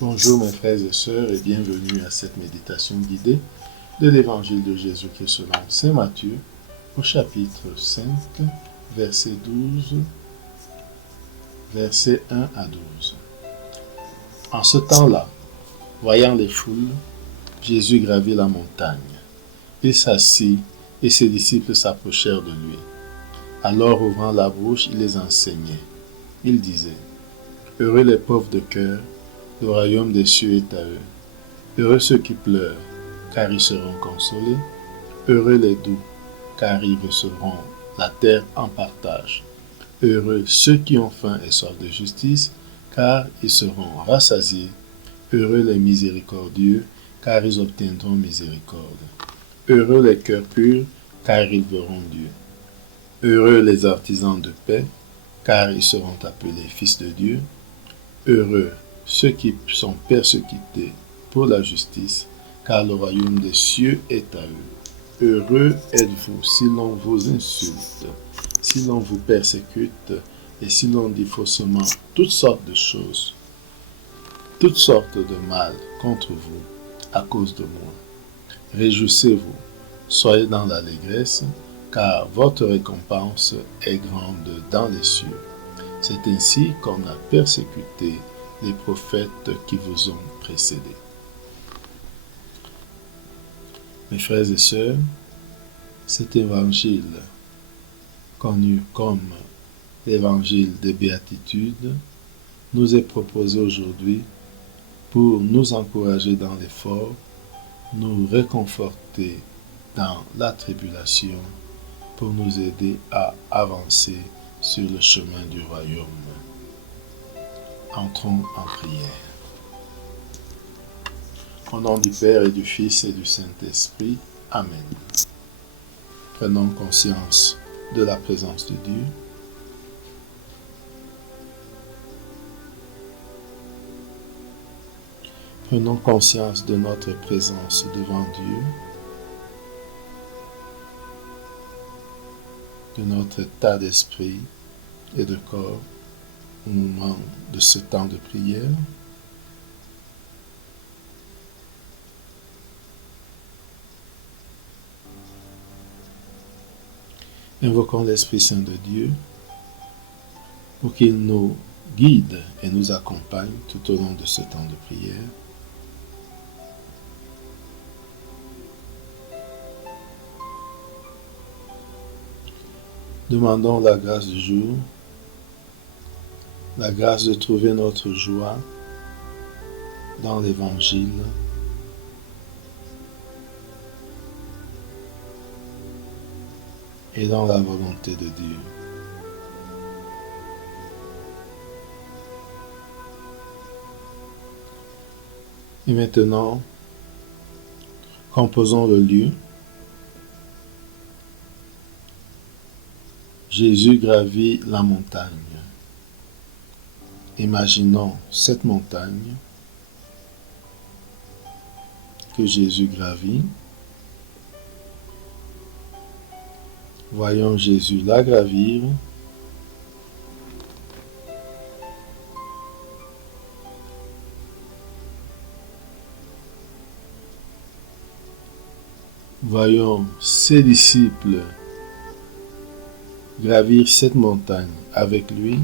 Bonjour mes frères et sœurs et bienvenue à cette méditation guidée de l'évangile de Jésus-Christ selon saint Matthieu au chapitre 5, verset 12, versets 1 à 12. En ce temps-là, voyant les foules, Jésus gravit la montagne. Il s'assit et ses disciples s'approchèrent de lui. Alors ouvrant la bouche, il les enseignait. Il disait, « Heureux les pauvres de cœur, le royaume des cieux est à eux. Heureux ceux qui pleurent, car ils seront consolés. Heureux les doux, car ils recevront la terre en partage. Heureux ceux qui ont faim et soif de justice, car ils seront rassasiés. Heureux les miséricordieux, car ils obtiendront miséricorde. Heureux les cœurs purs, car ils verront Dieu. Heureux les artisans de paix, car ils seront appelés fils de Dieu. Heureux ceux qui sont persécutés pour la justice, car le royaume des cieux est à eux. Heureux êtes-vous si l'on vous insulte, si l'on vous persécute, et si l'on dit faussement toutes sortes de choses, toutes sortes de mal contre vous, à cause de moi. Réjouissez-vous, soyez dans l'allégresse, car votre récompense est grande dans les cieux. C'est ainsi qu'on a persécuté les prophètes qui vous ont précédés. Mes frères et sœurs, cet évangile, connu comme l'évangile des béatitudes, nous est proposé aujourd'hui pour nous encourager dans l'effort, nous réconforter dans la tribulation, pour nous aider à avancer sur le chemin du royaume. Entrons en prière. Au nom du Père et du Fils et du Saint-Esprit. Amen. Prenons conscience de la présence de Dieu. Prenons conscience de notre présence devant Dieu, de notre état d'esprit et de corps au moment de ce temps de prière. Invoquons l'Esprit Saint de Dieu pour qu'il nous guide et nous accompagne tout au long de ce temps de prière. Demandons la grâce du jour, la grâce de trouver notre joie dans l'Évangile, et dans la volonté de Dieu. Et maintenant, composons le lieu. Jésus gravit la montagne. Imaginons cette montagne que Jésus gravit. Voyons Jésus la gravir. Voyons ses disciples gravir cette montagne avec lui.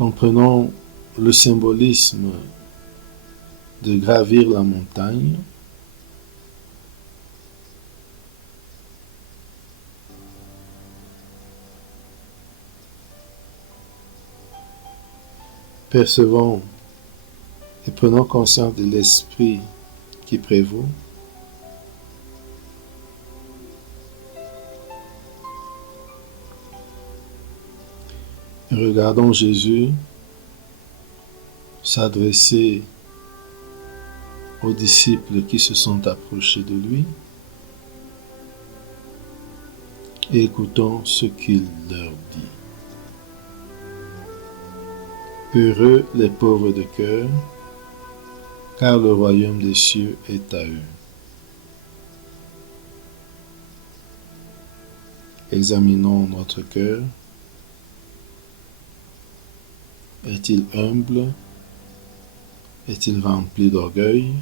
Comprenons le symbolisme de gravir la montagne. Percevons et prenons conscience de l'esprit qui prévaut. Regardons Jésus s'adresser aux disciples qui se sont approchés de lui et écoutons ce qu'il leur dit. Heureux les pauvres de cœur, car le royaume des cieux est à eux. Examinons notre cœur. Est-il humble? Est-il rempli d'orgueil?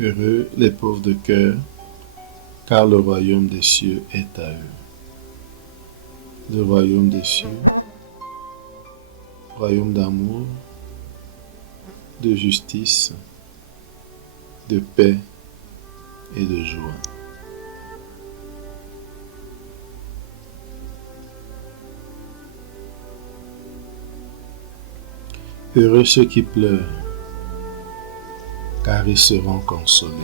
Heureux les pauvres de cœur, car le royaume des cieux est à eux. Le royaume des cieux, royaume d'amour, de justice, de paix et de joie. Heureux ceux qui pleurent, car ils seront consolés.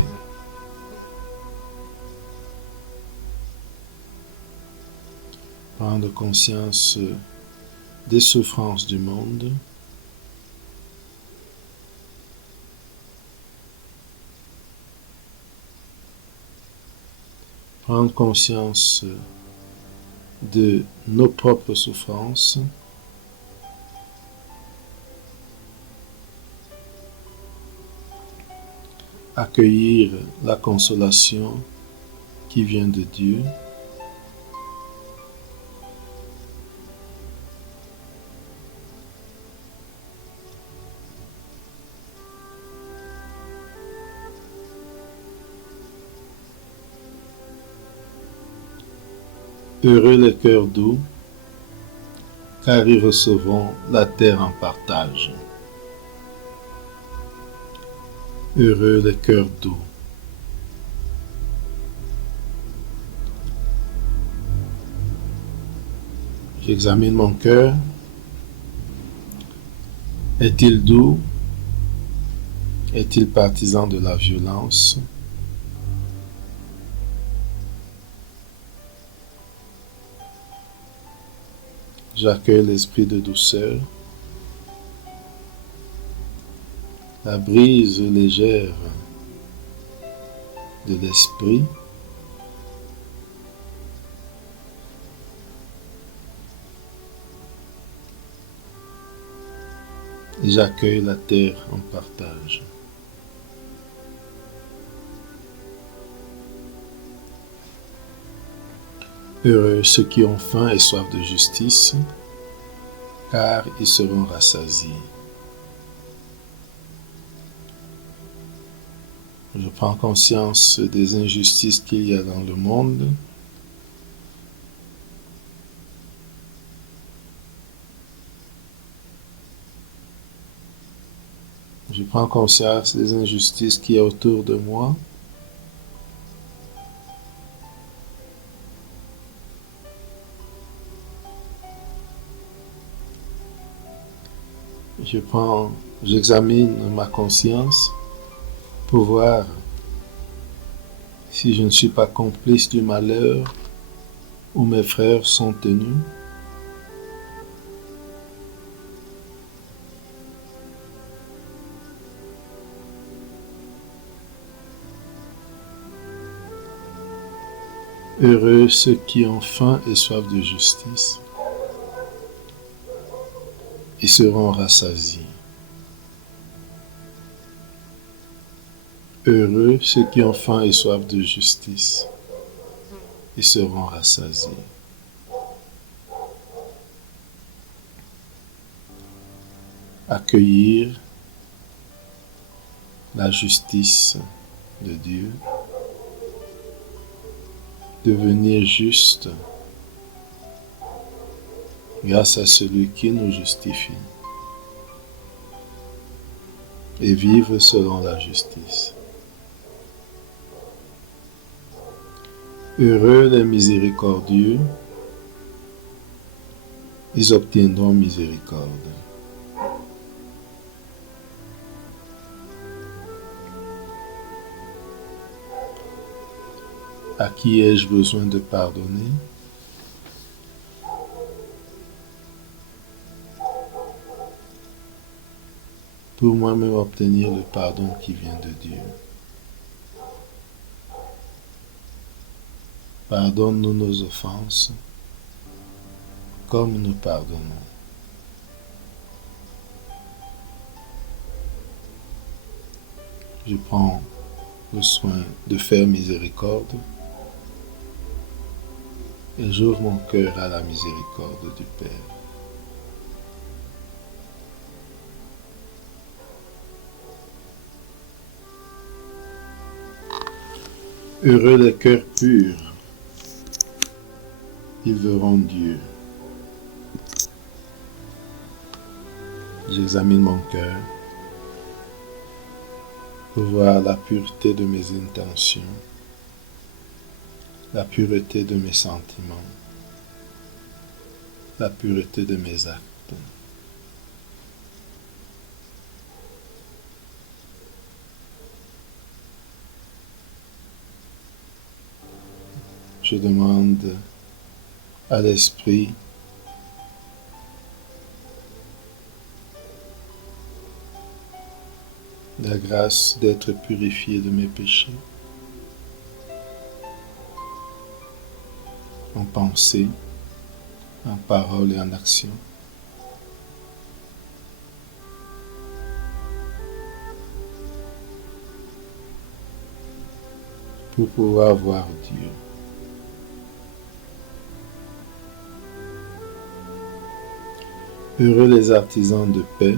Prendre conscience des souffrances du monde, prendre conscience de nos propres souffrances, accueillir la consolation qui vient de Dieu, heureux les cœurs doux, car ils recevront la terre en partage. Heureux les cœurs doux. J'examine mon cœur. Est-il doux? Est-il partisan de la violence? J'accueille l'esprit de douceur, la brise légère de l'esprit, et j'accueille la terre en partage. Heureux ceux qui ont faim et soif de justice, car ils seront rassasiés. Je prends conscience des injustices qu'il y a dans le monde. Je prends conscience des injustices qu'il y a autour de moi. J'examine ma conscience pour voir si je ne suis pas complice du malheur où mes frères sont tenus. Heureux ceux qui ont faim et soif de justice, ils seront rassasiés. Heureux ceux qui ont faim et soif de justice, ils seront rassasiés. Accueillir la justice de Dieu, devenir juste grâce à celui qui nous justifie et vivre selon la justice. Heureux les miséricordieux, ils obtiendront miséricorde. À qui ai-je besoin de pardonner? Pour moi-même obtenir le pardon qui vient de Dieu. Pardonne-nous nos offenses, comme nous pardonnons. Je prends le soin de faire miséricorde et j'ouvre mon cœur à la miséricorde du Père. Heureux les cœurs purs, ils verront Dieu. J'examine mon cœur pour voir la pureté de mes intentions, la pureté de mes sentiments, la pureté de mes actes. Je demande à l'Esprit la grâce d'être purifié de mes péchés, en pensée, en parole et en action. Pour pouvoir voir Dieu. Heureux les artisans de paix,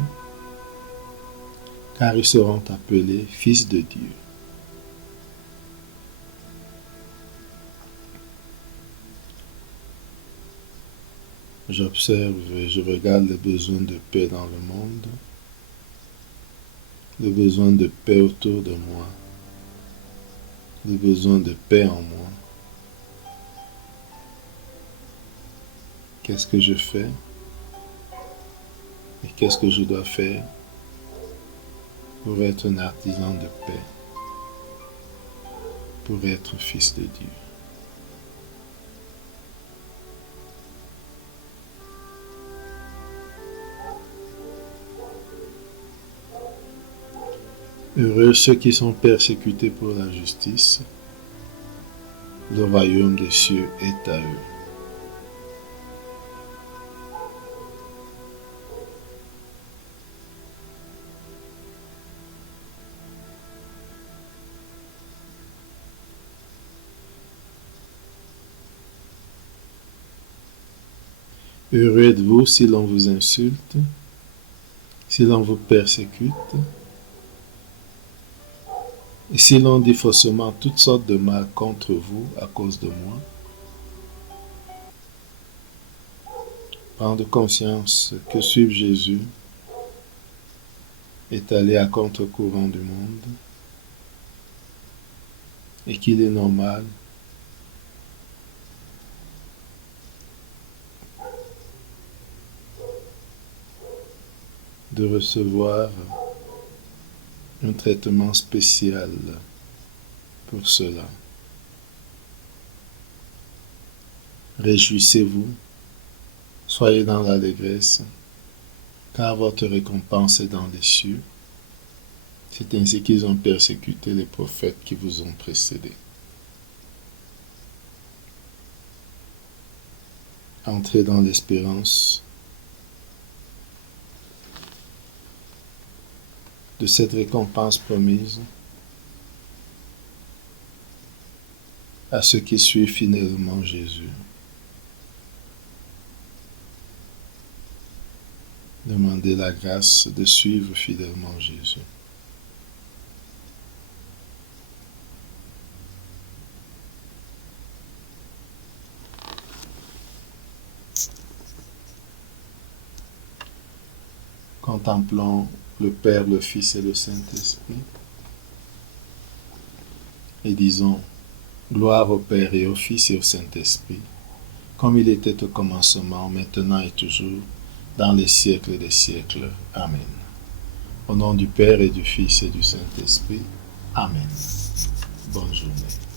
car ils seront appelés fils de Dieu. J'observe et je regarde les besoins de paix dans le monde, les besoins de paix autour de moi, les besoins de paix en moi. Qu'est-ce que je fais et qu'est-ce que je dois faire pour être un artisan de paix, pour être fils de Dieu. Heureux ceux qui sont persécutés pour la justice, le royaume des cieux est à eux. Heureux êtes-vous si l'on vous insulte, si l'on vous persécute, et si l'on dit faussement toutes sortes de mal contre vous à cause de moi. Prendre conscience que suivre Jésus est aller à contre-courant du monde et qu'il est normal de recevoir un traitement spécial pour cela. Réjouissez-vous, soyez dans l'allégresse, car votre récompense est dans les cieux. C'est ainsi qu'ils ont persécuté les prophètes qui vous ont précédés. Entrez dans l'espérance de cette récompense promise à ceux qui suivent fidèlement Jésus. Demandez la grâce de suivre fidèlement Jésus. Contemplons le Père, le Fils et le Saint-Esprit et disons gloire au Père et au Fils et au Saint-Esprit, comme il était au commencement, maintenant et toujours, dans les siècles des siècles. Amen. Au nom du Père et du Fils et du Saint-Esprit. Amen. Bonne journée.